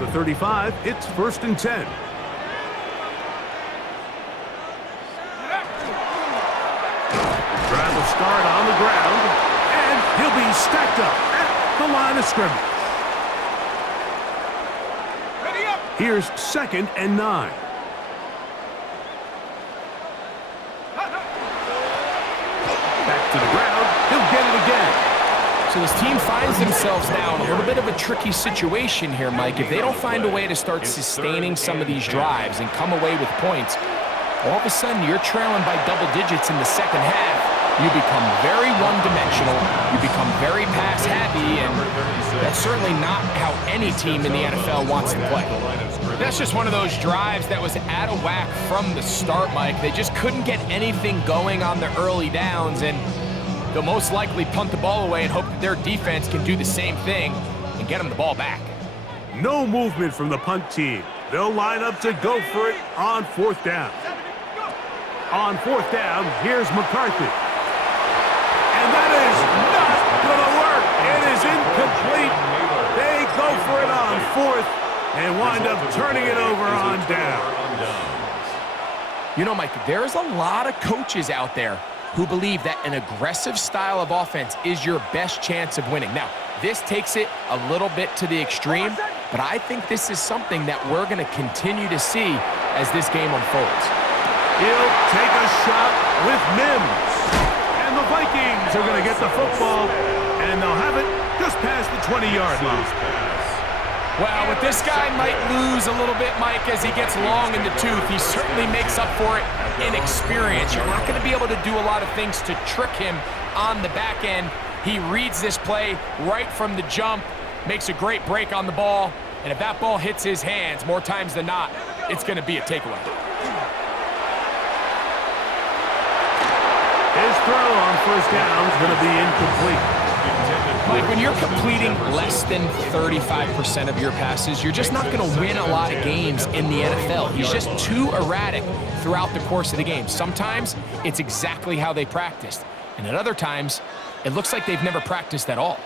the 35. It's 1st and 10. Drive will start on the ground, and he'll be stacked up at the line of scrimmage. Here's 2nd and 9. Back to the ground. He'll get it again. So this team finds themselves now in a little bit of a tricky situation here, Mike. If they don't find a way to start sustaining some of these drives and come away with points, all of a sudden you're trailing by double digits in the second half. You become very one-dimensional, you become very pass-happy, and that's certainly not how any team in the NFL wants to play. That's just one of those drives that was out of whack from the start, Mike. They just couldn't get anything going on the early downs, and they'll most likely punt the ball away and hope that their defense can do the same thing and get them the ball back. No movement from the punt team. They'll line up to go for it on 4th down. On 4th down, here's McCarthy. And that is not going to work. It is incomplete. They go for it on 4th and wind up turning it over on down. You know, Mike, there's a lot of coaches out there who believe that an aggressive style of offense is your best chance of winning. Now, this takes it a little bit to the extreme, but I think this is something that we're going to continue to see as this game unfolds. He'll take a shot with Mims. And the Vikings are going to get the football, and they'll have it just past the 20-yard line. Well, with this guy might lose a little bit, Mike, as he gets long in the tooth. He certainly makes up for it in experience. You're not going to be able to do a lot of things to trick him on the back end. He reads this play right from the jump, makes a great break on the ball, and if that ball hits his hands more times than not, it's going to be a takeaway. His throw on 1st down is going to be incomplete. Mike, when you're completing less than 35% of your passes, you're just not going to win a lot of games in the NFL. He's just too erratic throughout the course of the game. Sometimes it's exactly how they practiced, and at other times, it looks like they've never practiced at all.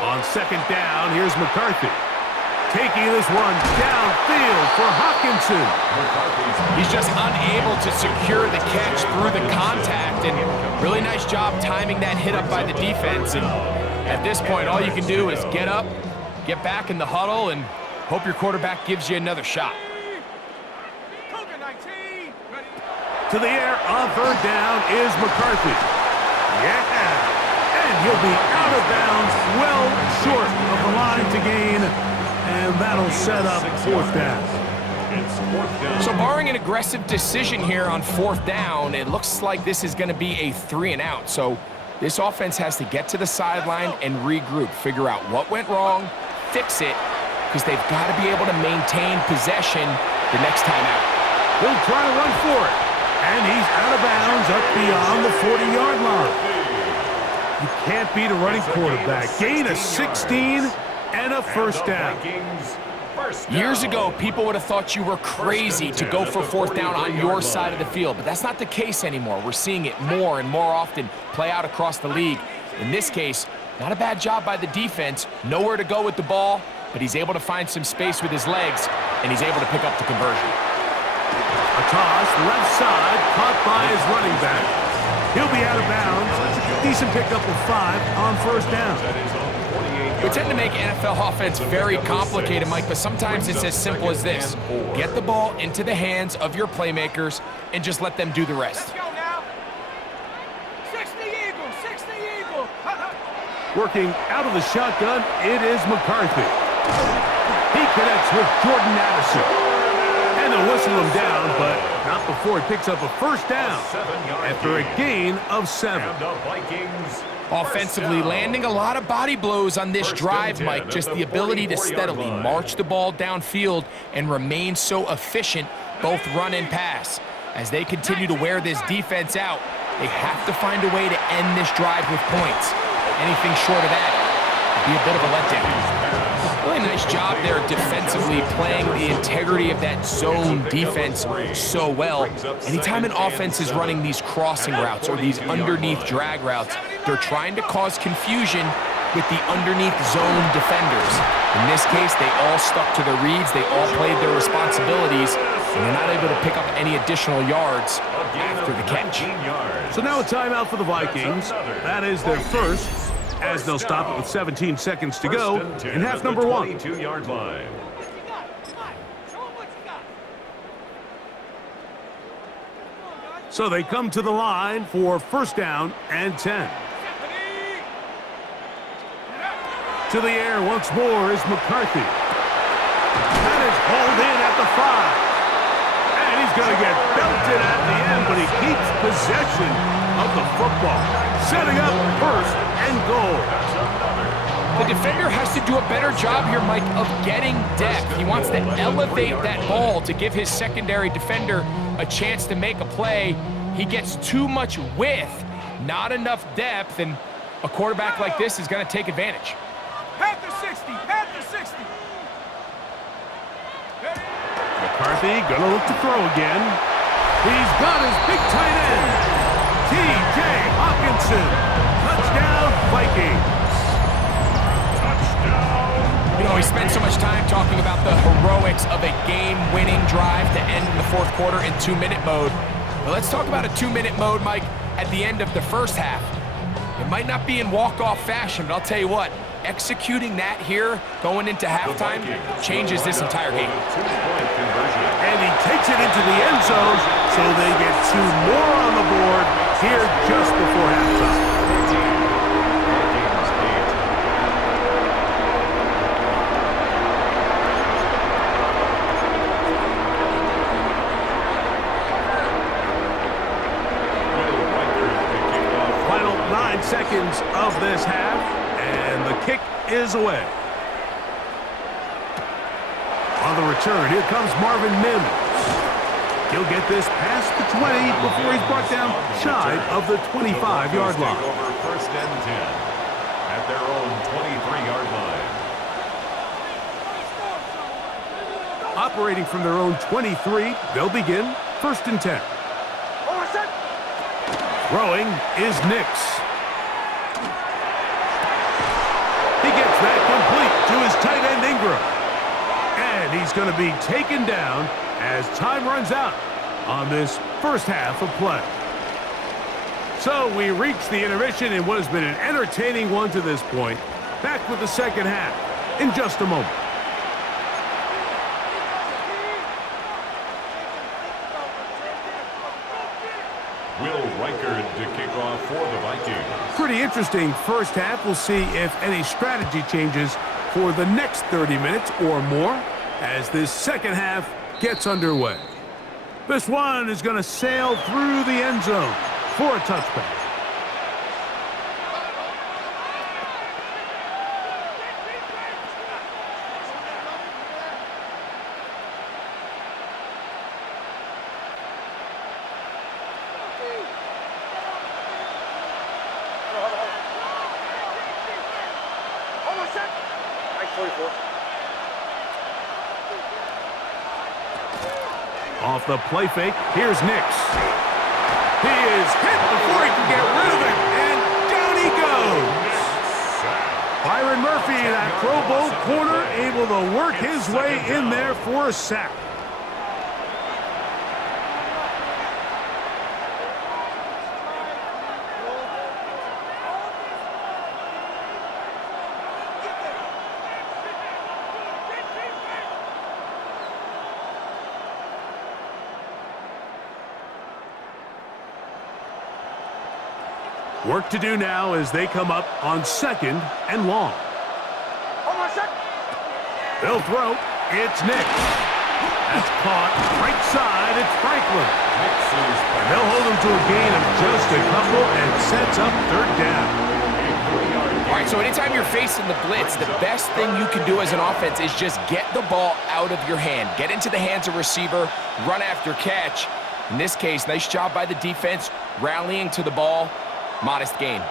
On 2nd down, here's McCarthy. Taking this one downfield for Hockenson. He's just unable to secure the catch through the contact, and really nice job timing that hit up by the defense. And at this point, all you can do is get up, get back in the huddle, and hope your quarterback gives you another shot. To the air on 3rd down is McCarthy. Yeah, and he'll be out of bounds, well short of the line to gain. And that'll set up 4th down. So barring an aggressive decision here on 4th down, it looks like this is going to be a 3-and-out. So this offense has to get to the sideline and regroup, figure out what went wrong, fix it, because they've got to be able to maintain possession the next time out. He'll try to run for it. And he's out of bounds up beyond the 40-yard line. You can't beat a running quarterback. Gain of 16. And a 1st down. Years ago, people would have thought you were crazy to go for 4th down on your side of the field, but that's not the case anymore. We're seeing it more and more often play out across the league. In this case, not a bad job by the defense. Nowhere to go with the ball, but he's able to find some space with his legs, and he's able to pick up the conversion. A toss, left side, caught by his running back. He'll be out of bounds. Decent pickup of 5 on 1st down. We tend to make NFL offense very complicated, Mike, but sometimes it's as simple as this. Get the ball into the hands of your playmakers and just let them do the rest. Working out of the shotgun, it is McCarthy. He connects with Jordan Addison. And they'll whistle him down, but not before he picks up a 1st down after a gain of 7. Offensively, landing a lot of body blows on this drive, Mike. Just the ability to steadily march the ball downfield and remain so efficient, both run and pass. As they continue to wear this defense out, they have to find a way to end this drive with points. Anything short of that would be a bit of a letdown. Really nice job there defensively, playing the integrity of that zone defense so well. Anytime an offense is running these crossing routes or these underneath drag routes, they're trying to cause confusion with the underneath zone defenders. In this case, they all stuck to their reads. They all played their responsibilities, and they're not able to pick up any additional yards after the catch. So now a timeout for the Vikings. That is their first, as they'll stop it with 17 seconds to go in half number 1. 22-yard line. So they come to the line for first down and 10. To the air once more is McCarthy. That is hauled in at the 5. And he's going to get belted at the end, but he keeps possession of the football. Setting up first and goal. The defender has to do a better job here, Mike, of getting depth. He wants to elevate that ball to give his secondary defender a chance to make a play. He gets too much width, not enough depth, and a quarterback like this is going to take advantage. Panther 60, Panther 60. McCarthy going to look to throw again. He's got his big tight end, T.J. Hawkinson. Touchdown, Vikings. You know, we spend so much time talking about the heroics of a game-winning drive to end in the fourth quarter in 2-minute mode. But let's talk about a 2-minute mode, Mike, at the end of the first half. It might not be in walk-off fashion, but I'll tell you what, executing that here going into halftime changes this entire game. And he takes it into the end zone, so they get 2 more on the board here just before halftime. Final 9 seconds of this half, and the kick is away. On the return, here comes Marvin Mims. He'll get this past the 20 before he's brought down shy of the 25-yard line. Over first and 10 at their own 23-yard line. Operating from their own 23, they'll begin first and 10. Throwing is Nix. He gets that complete to his tight end Ingram. And he's going to be taken down as time runs out on this first half of play. So we reach the intermission in what has been an entertaining one to this point. Back with the second half in just a moment. Will Reichard to kick off for the Vikings. Pretty interesting first half. We'll see if any strategy changes for the next 30 minutes or more as this second half gets underway. This one is going to sail through the end zone for a touchback. Off the play fake, here's Nix. He is hit before he can get rid of it, and down he goes. Byron Murphy, that Pro Bowl corner, able to work his way in there for a sack. Work to do now as they come up on second and long. They'll throw. It's Nix. That's caught. Right side, it's Franklin. And they'll hold him to a gain of just a couple and sets up third down. All right, so anytime you're facing the blitz, the best thing you can do as an offense is just get the ball out of your hand. Get into the hands of receiver, run after catch. In this case, nice job by the defense, rallying to the ball. Modest gain.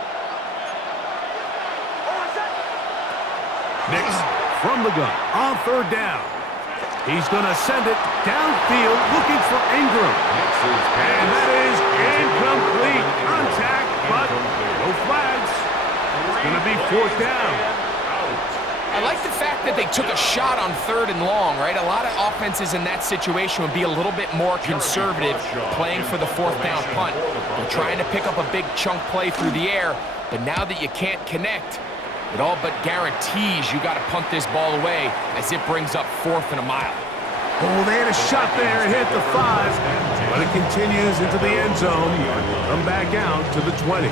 Nix from the gun on third down. He's going to send it downfield looking for Ingram. And that is incomplete. Contact, but no flags. going to be fourth down. I like the fact that they took a shot on 3rd and long, right? A lot of offenses in that situation would be a little bit more conservative playing for the 4th down punt. They're trying to pick up a big chunk play through the air, but now that you can't connect, it all but guarantees you got to punt this ball away as it brings up 4th and a mile. Oh, they had a shot there. It hit the 5, but it continues into the end zone. Come back out to the 20.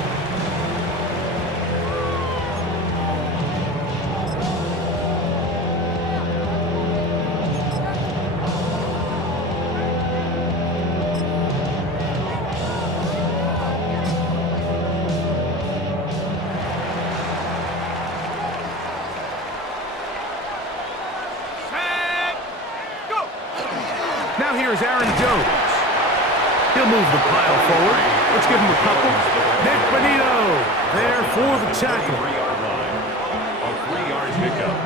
Now here's Aaron Jones. He'll move the pile forward. Let's give him a couple. Nick Bonito there for the tackle. A 3-yard pickup.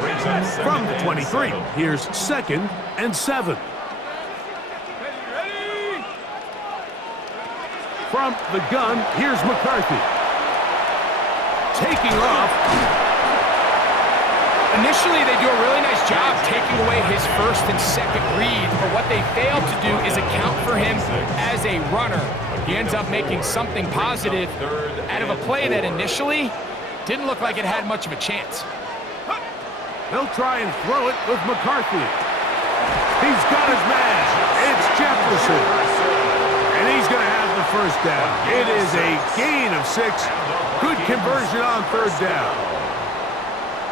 Brings up From the 23, here's 2nd and 7. From the gun, here's McCarthy. Taking off. Initially, they do a really nice job taking away his 1st and 2nd read, but what they fail to do is account for him as a runner. He ends up making something positive out of a play that initially didn't look like it had much of a chance. He'll try and throw it with McCarthy. He's got his man. It's Jefferson. And he's going to have the 1st down. It is a gain of 6. Good conversion on 3rd down.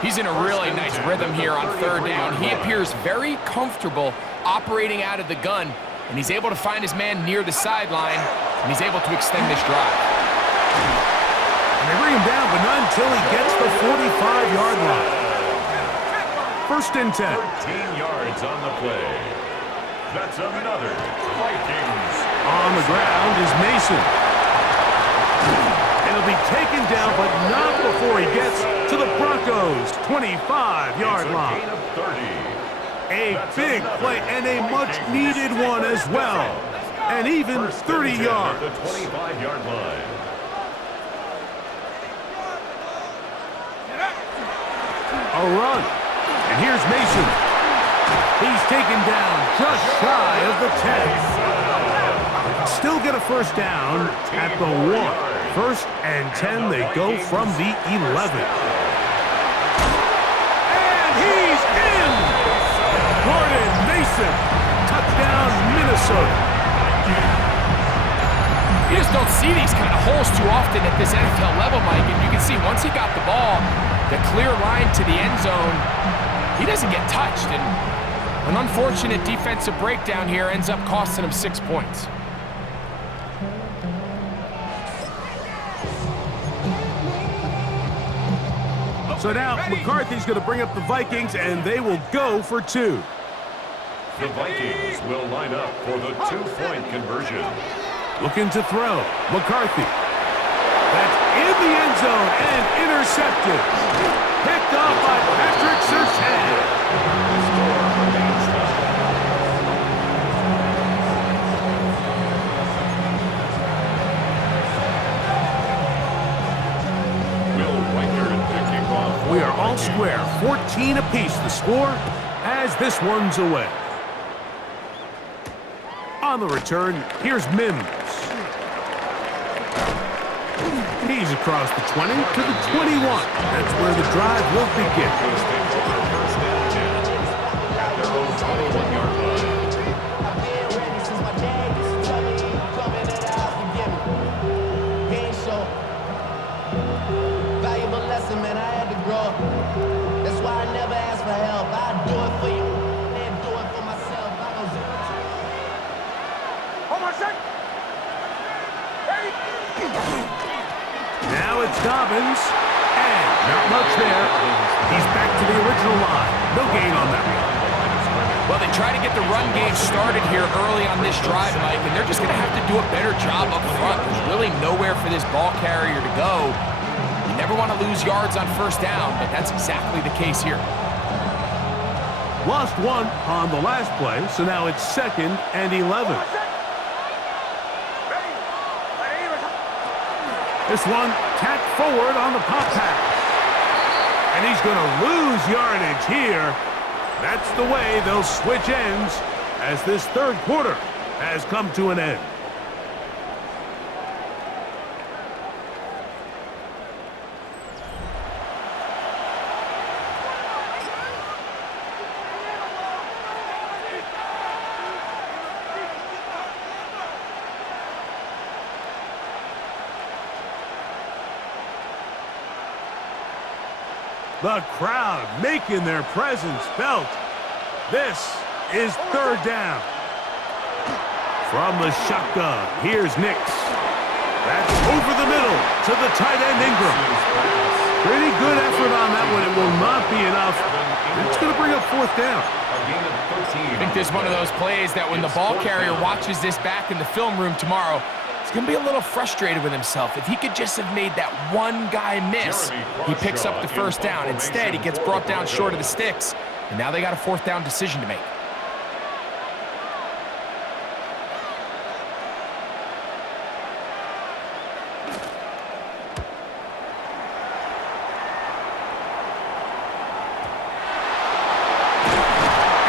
He's in a really nice rhythm here on 3rd down. He appears very comfortable operating out of the gun, and he's able to find his man near the sideline, and he's able to extend this drive. And they bring him down, but not until he gets the 45-yard line. 1st and 10. 13 yards on the play. That's another Vikings. On the ground is Mason. And he'll be taken down, but not before he gets to the Broncos' 25-yard line. A big play and a much-needed one as well. And even 30 yards. The 25-yard line. A run. And here's Mason. He's taken down just shy of the 10. Still get a 1st down at the 1. 1st and 10, they go from the 11. And he's in! Gordon Mason, touchdown Minnesota. You just don't see these kind of holes too often at this NFL level, Mike. And you can see once he got the ball, the clear line to the end zone, he doesn't get touched. And an unfortunate defensive breakdown here ends up costing him 6 points. So now McCarthy's going to bring up the Vikings, and they will go for 2. The Vikings will line up for the 2-point conversion. Looking to throw. McCarthy. That's in the end zone and intercepted. Picked off by Patrick Surtain. We are all square, 14 apiece the score as this one's away. On the return, here's Mims. He's across the 20 to the 21. That's where the drive will begin. Man, I had to grow. That's why I never ask for help. I do it for you and do it for myself. I know Hold on a sec. Ready? Now it's Dobbins, and not much there. He's back to the original line. No gain on that one. Well, they try to get the run game started here early on this drive, Mike, and they're just going to have to do a better job up front. There's really nowhere for this ball carrier to go. You never want to lose yards on 1st down, but that's exactly the case here. Lost 1 on the last play, so now it's 2nd and 11. This one tacked forward on the pop pass. And he's going to lose yardage here. That's the way they'll switch ends as this third quarter has come to an end. The crowd making their presence felt. This is third down. From the shotgun, here's Nix. That's over the middle to the tight end Ingram. Pretty good effort on that one. It will not be enough. It's going to bring up fourth down. I think this is one of those plays that when the ball carrier watches this back in the film room tomorrow, he's going to be a little frustrated with himself. If he could just have made that one guy miss, he picks up the first down. Instead, he gets brought down short of the sticks, and now they got a fourth down decision to make.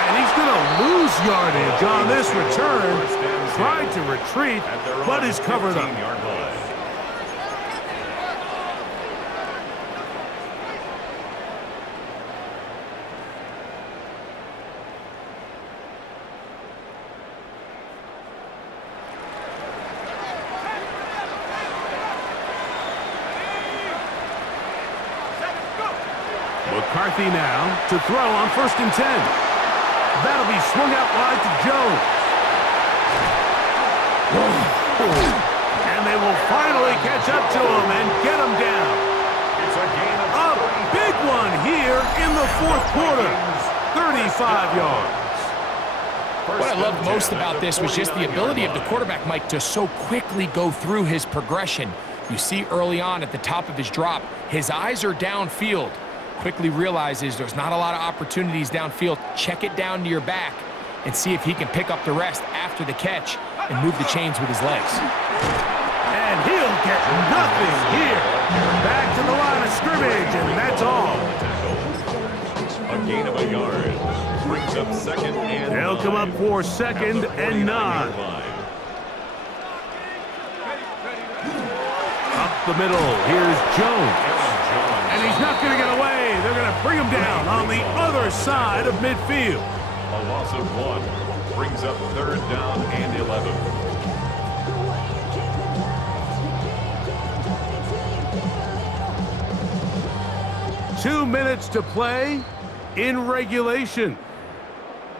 And he's going to lose yardage on this return. Tried to retreat, but is covered up. McCarthy now to throw on 1st and 10. That'll be swung out wide to Jones. And they will finally catch up to him and get him down. It's a gain of A big one here in the fourth quarter. 35 yards. What I loved most about this was just the ability of the quarterback, Mike, to so quickly go through his progression. You see early on at the top of his drop, his eyes are downfield. Quickly realizes there's not a lot of opportunities downfield. Check it down to your back and see if he can pick up the rest after the catch and move the chains with his legs. And he'll get nothing here. Back to the line of scrimmage, and that's all. a gain of a yard. Brings up 2nd and 9. They'll come up for 2nd and 9. Up the middle, here's Jones. And he's not going to get away. They're going to bring him down on the other side of midfield. A loss of 1 brings up 3rd down and 11. Two minutes to play in regulation.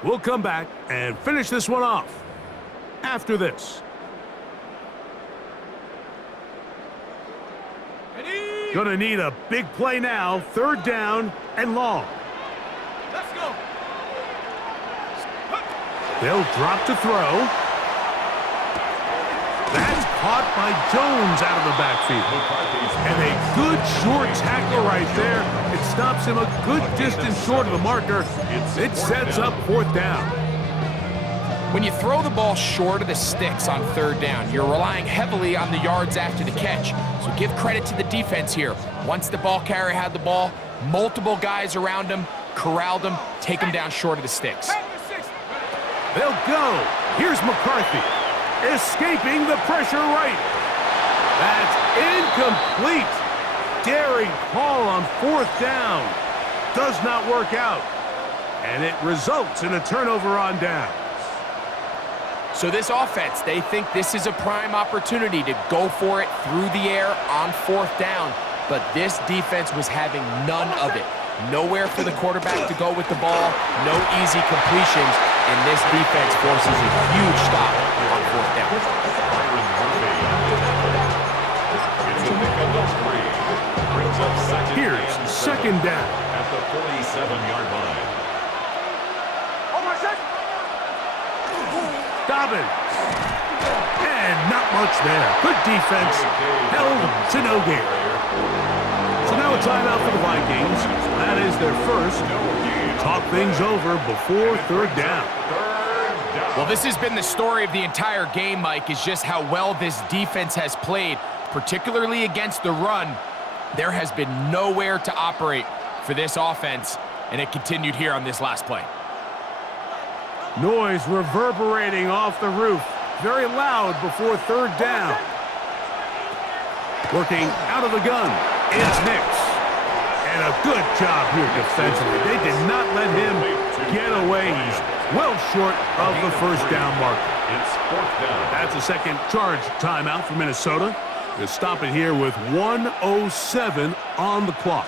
We'll come back and finish this one off after this. Gonna need a big play now. 3rd down and long. Let's go. They'll drop to throw. That's caught by Jones out of the backfield. And a good short tackle right there. It stops him a good distance short of the marker. It sets up 4th down. When you throw the ball short of the sticks on 3rd down, you're relying heavily on the yards after the catch. So give credit to the defense here. Once the ball carrier had the ball, multiple guys around him, corralled him, take him down short of the sticks. They'll go. Here's McCarthy. Escaping the pressure right. That's incomplete. Daring call on 4th down. Does not work out. And it results in a turnover on down. So this offense, they think this is a prime opportunity to go for it through the air on 4th down. But this defense was having none of it. Nowhere for the quarterback to go with the ball, no easy completions, and this defense forces a huge stop on 4th down. Here's 2nd down. At the 47-yard line. Dobbins. And not much there. Good defense. Held to no gain. So now a timeout for the Vikings. That is their first. Talk things over before 3rd down. Well, this has been the story of the entire game, Mike, is just how well this defense has played. particularly against the run, there has been nowhere to operate for this offense, and it continued here on this last play. Noise reverberating off the roof. Very loud before third down. Working out of the gun, it's Nix. And a good job here defensively. They did not let him get away. He's well short of the first down marker. It's fourth down. That's a second charge timeout for Minnesota. They'll stop it here with 1:07 on the clock.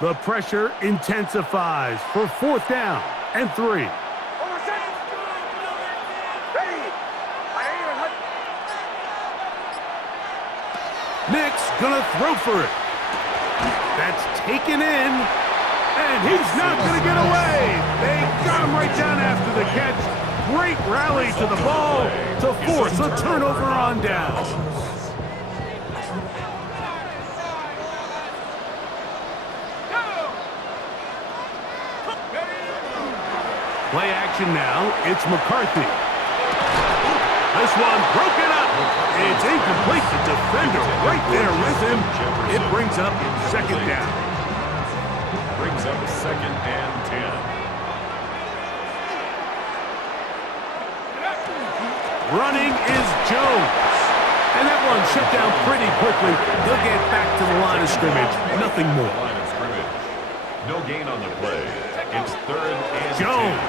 The pressure intensifies for fourth down and 3. Nick's gonna throw for it. That's taken in, and he's not gonna get away. They got him right down after the catch. Great rally to the ball to force a turnover on down. Play action now. It's McCarthy. This one broken up. It's incomplete. The defender right there with him. It brings up second down. Brings up second and 10. Running is Jones. And that one shut down pretty quickly. He'll get back to the line of scrimmage. Nothing more. Line of scrimmage. No gain on the play. It's third and Jones.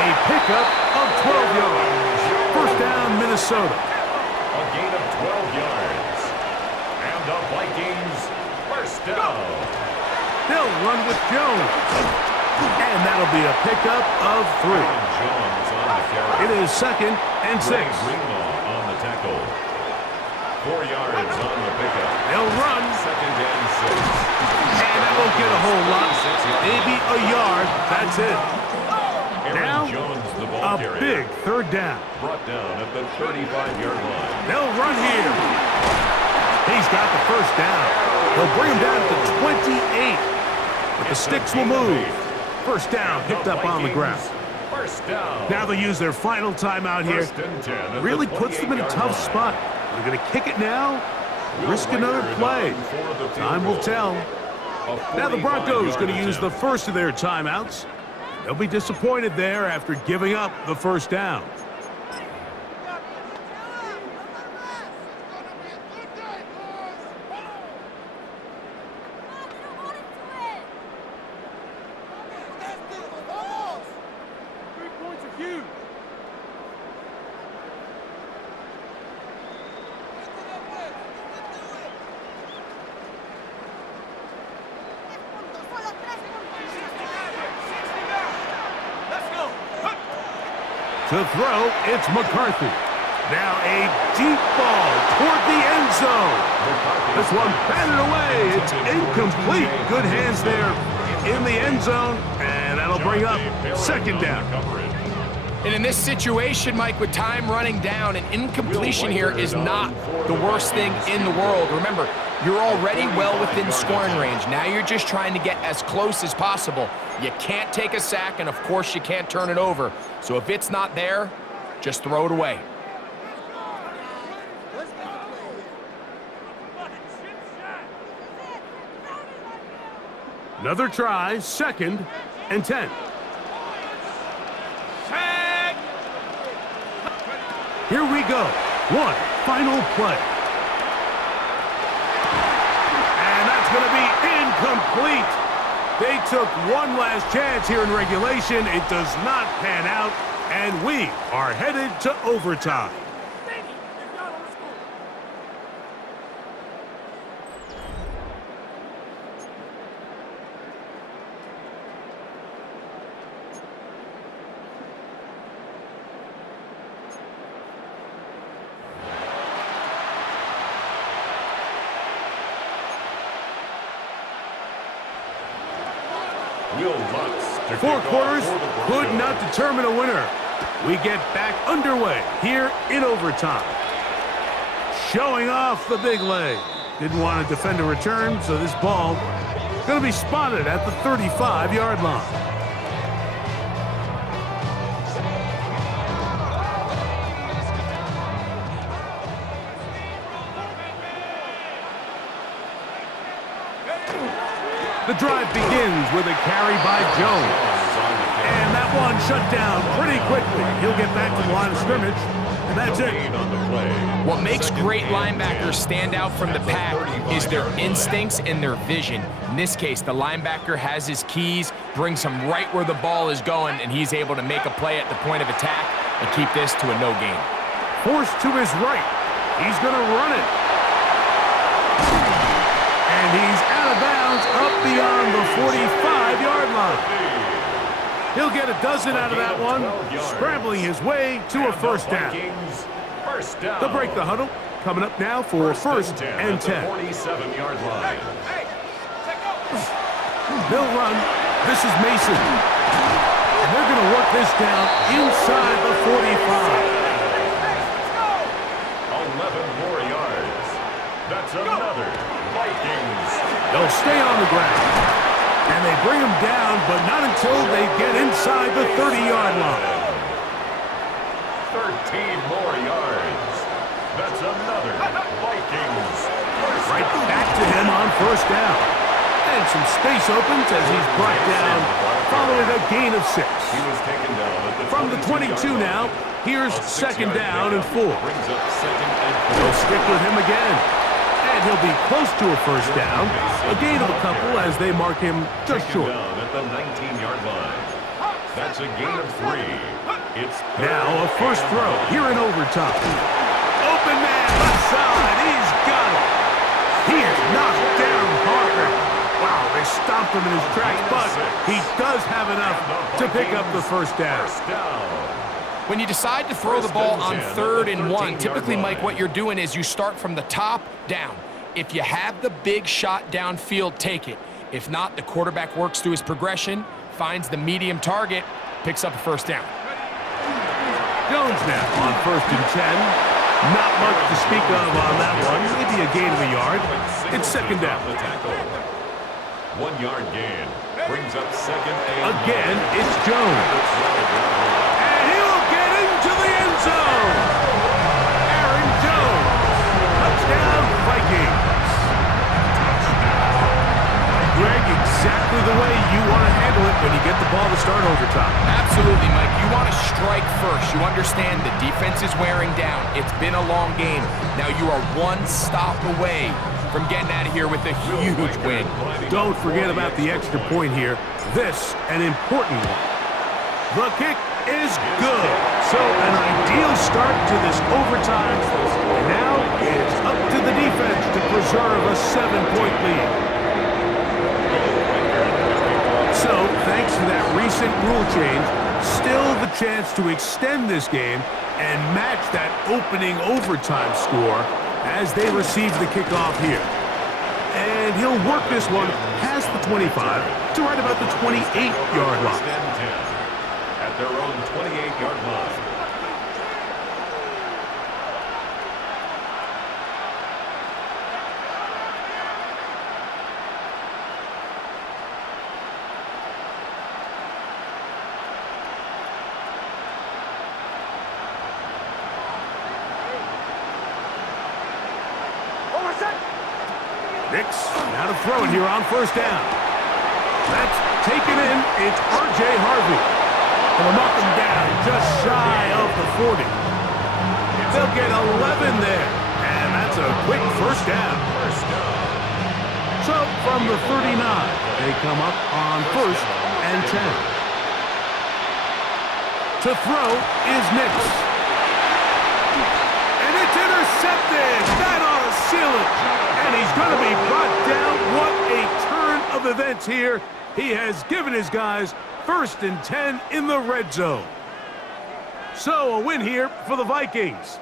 A pickup of 12 yards. First down, Minnesota. A gain of 12 yards. And the Vikings first down. They'll run with Jones. And that'll be a pickup of 3. Jones on the carry. It is second and 6. Greenlaw on the tackle. 4 yards on the pickup. They'll run. Second and 6. And that won't get a whole lot. Maybe a yard. That's it. Now, Jones, the ball a carrier. big third down. Brought down at the 35-yard line. They'll run here. He's got the first down. They'll bring him down to 28. But the sticks will move. First down picked up on the ground. First down. Now they'll use their final timeout here. First and 10 at Really the puts them in a 28-yard tough line. spot. They're going to kick it now. Risk another play. Time will tell. Now the Broncos going to use the first of their timeouts. They'll be disappointed there after giving up the first down. To throw, it's McCarthy. Now a deep ball toward the end zone. This one batted away. It's incomplete. Good hands there in the end zone, and that'll bring up second down. And in this situation, Mike, with time running down, an incompletion here is not the worst thing in the world. Remember, you're already well within scoring range. Now you're just trying to get as close as possible. You can't take a sack, and of course you can't turn it over. So if it's not there, just throw it away. Another try, second and 10. Here we go. One final play. And that's going to be incomplete. They took one last chance here in regulation. It does not pan out, and we are headed to overtime. Will Lutz to Four kick quarters off for the could Broncos. not determine a winner. We get back underway here in overtime. Showing off the big leg. Didn't want to defend a return, so this ball going to be spotted at the 35-yard line. The drive begins with a carry by Jones. And that one shut down pretty quickly. He'll get back to the line of scrimmage, and that's it. What makes great linebackers stand out from the pack is their instincts and their vision. In this case, the linebacker has his keys, brings him right where the ball is going, and he's able to make a play at the point of attack and keep this to a no gain. Forced to his right. He's going to run it. And he's out of bounds up beyond the 45-yard line. He'll get a dozen out of that one, scrambling his way to a first down. They'll break the huddle. Coming up now for first and 10. 47-yard line. They'll run. This is Mason. And they're going to work this down inside the 45. 11 more yards. That's another Vikings. They'll stay on the ground. And they bring him down, but not until they get inside the 30-yard line. 13 more yards. That's another Vikings. Right back to him on first down. And some space opens as he's brought down following a gain of 6. He was taken down at the From the 22 now, here's second down and 4. Brings up second and 4. They'll stick with him again. And he'll be close to a first down. A gain of a couple as they mark him just short. Down at the 19-yard line. That's a gain of 3. It's Now a first throw here in overtime. Open man left side. He's got it. He is knocked down hard. Wow, they stomped him in his tracks, but he does have enough to pick up the first down. When you decide to throw the ball on 3rd and 1, typically, Mike, what you're doing is you start from the top down. If you have the big shot downfield, take it. If not, the quarterback works through his progression, finds the medium target, picks up a first down. Jones now on first and 10. Not much to speak of on that one. Maybe a gain of a yard. It's second down. 1 yard gain. Brings up second and Again, it's Jones. And he'll get into the end zone. Aaron Jones. Touchdown, Vikings. Greg, exactly the way you want to handle it when you get the ball to start overtime. Absolutely, Mike. You want to strike first. You understand the defense is wearing down. It's been a long game. Now you are one stop away from getting out of here with a huge win. Don't forget about the extra point here. This, an important one. The kick is good. So an ideal start to this overtime. And now it's up to the defense to preserve a 7-point lead. So, thanks to that recent rule change, still the chance to extend this game and match that opening overtime score as they receive the kickoff here. And he'll work this one past the 25 to right about the 28-yard line. At their own 28-yard line. Nix, now to throw it here on first down. That's taken in. It's R.J. Harvey. Gonna knock him down just shy of the 40. They'll get 11 there. And that's a quick first down. So from the 39, they come up on first and 10. To throw is Nix. And it's intercepted. That ought to seal it. And he's going to be brought down. What a turn of events here. He has given his guys first and 10 in the red zone. So a win here for the Vikings.